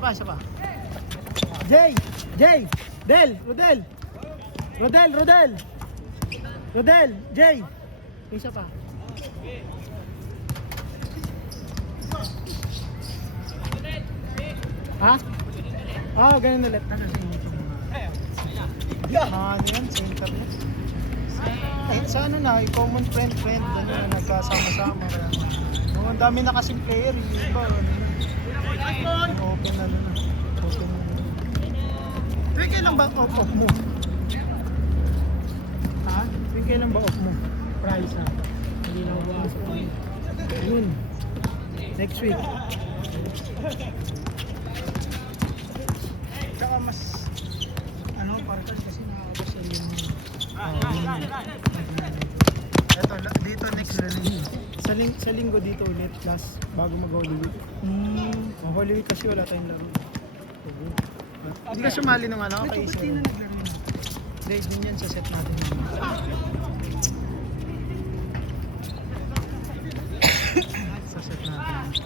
Isa pa. Jay! Del! Rodel! Jay! Isa pa. Ha? Oo, ganun ulit. Ano yan? Center na. Sa ano na, common friend, ano na, nagkasama-sama. Ang dami na kasing player, yung iba, ano na. Open na. Tuwing kailan ba off mo? Ha? Tuwing kailan ba off mo? Price ha? Hindi na uwasa ko. Yun. Next week. Tsaka mas parkas kasi nakakabasa yung eto, dito next linggo. Sa linggo dito ulit plus bago mag-Holy Week. Holy Week kasi wala tayong laro. Hindi ka sumali ng ano? Kay isa. Hindi, din yan sa set natin. Sa set natin.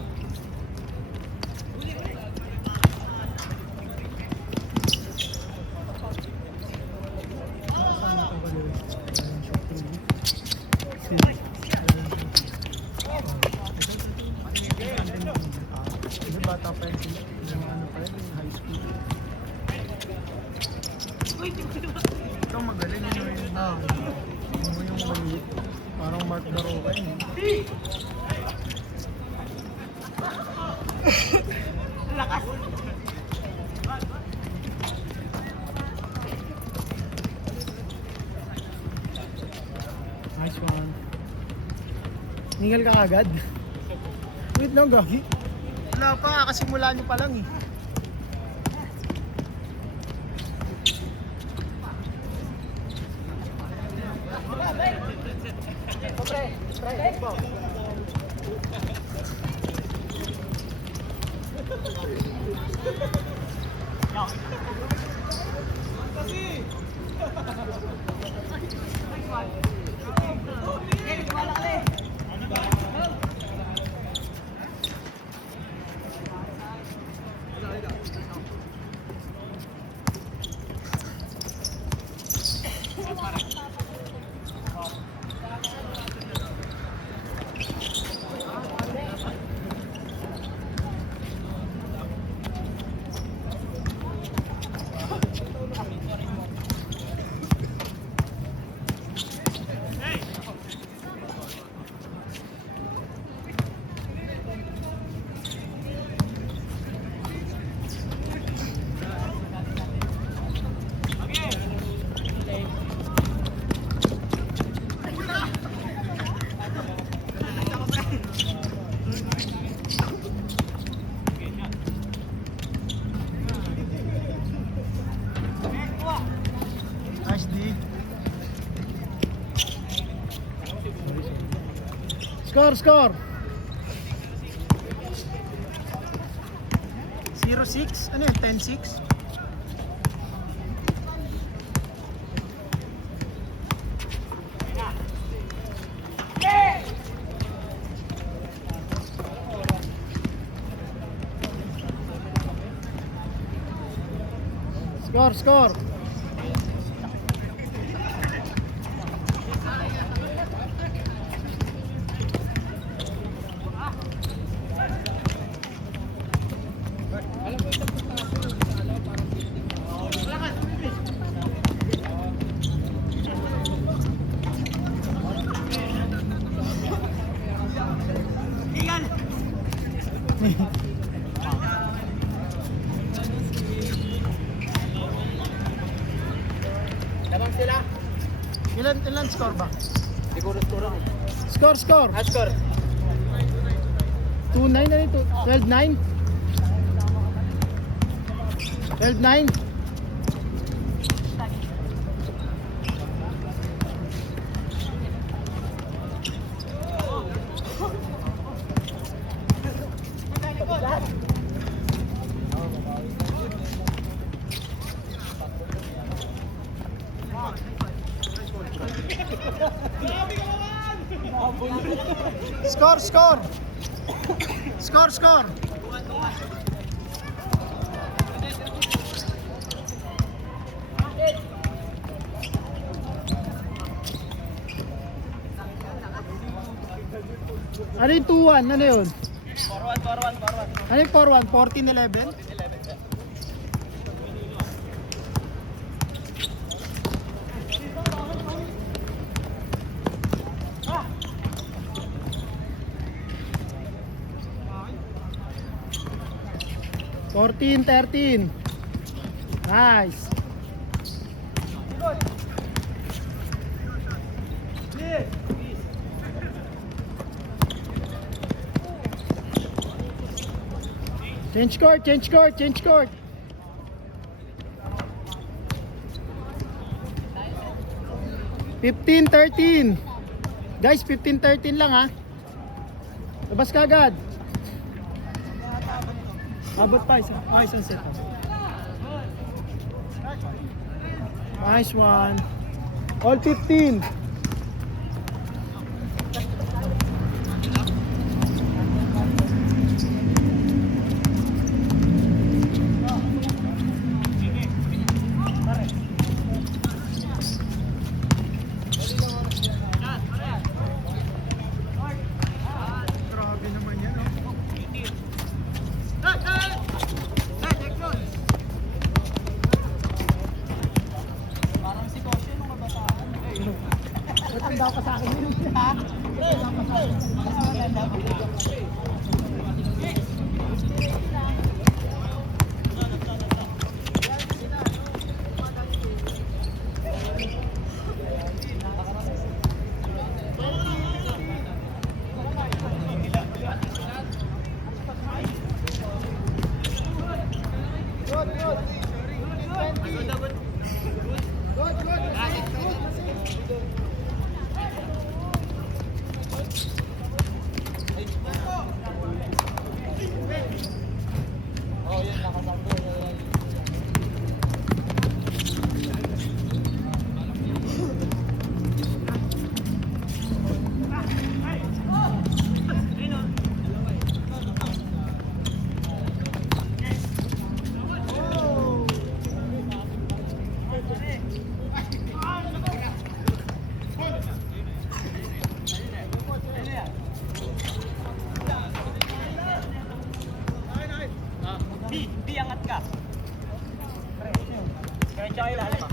Bata pa yun sila. Ano pa yun, high school. Ito magaling yun yung maliit. Parang Mark Baroka yun. Lakas! Nice one. Ningal ka agad? Wait lang, gagi. Wala pa, kasimula nyo pa lang eh. Score! 0-6? Ano yun? 10-6? Score! Tabang sila. Ilan score ba? Siguro. Score! Score. 2-9 na ito. 12-9? 12-9? Score! Ano yung 2-1? Ano yun? Forward. Ano yung 4-1? 14-11? 11. 14-13. Nice. Change court. 15-13. Guys, 15-13 lang ha. Labas ka agad. Abot pa isang set. Nice one. All 15. Grabe naman yan, oh. Parang si Koshe nung kabataan. Natanda ka sa akin yun. Ha? Di angat ka. Kaya siya ilalim ah.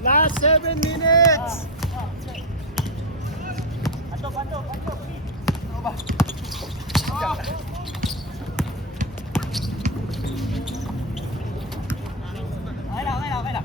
Last 7 minutes. Panto. Okay lang.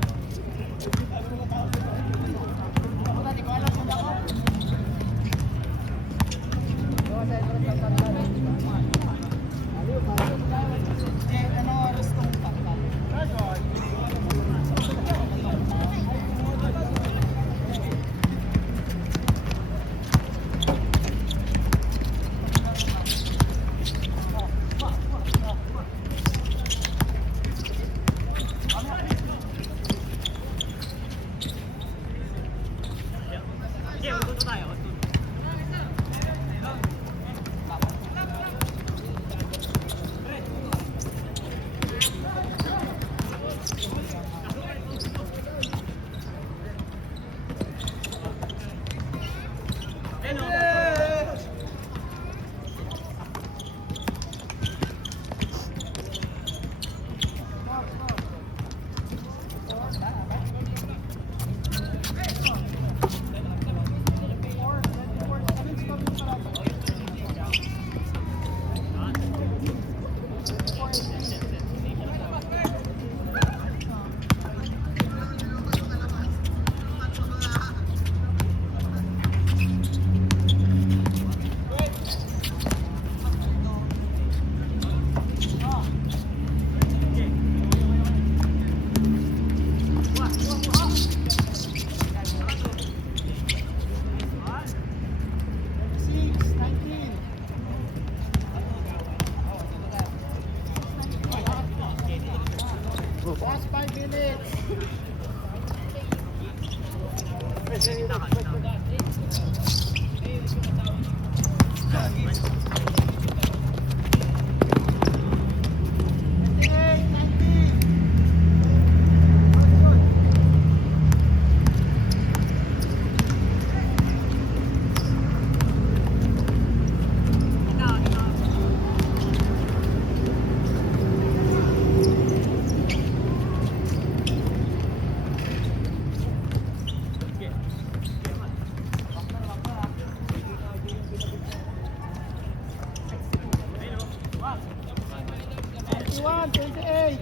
21, 28.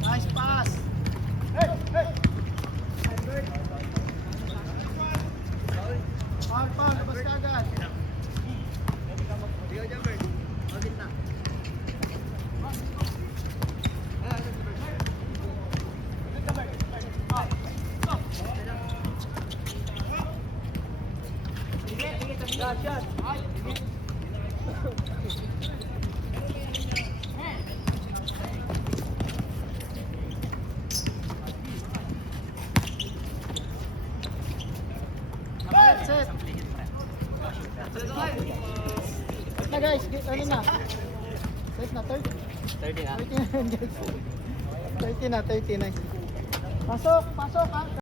Nice pass. Hey, hey. Paul, labas ka agad. Set. Set na guys, ano na? Set na, 30. 30 na. 30 na guys. 30 na, 30 na. Pasok, pasok ha.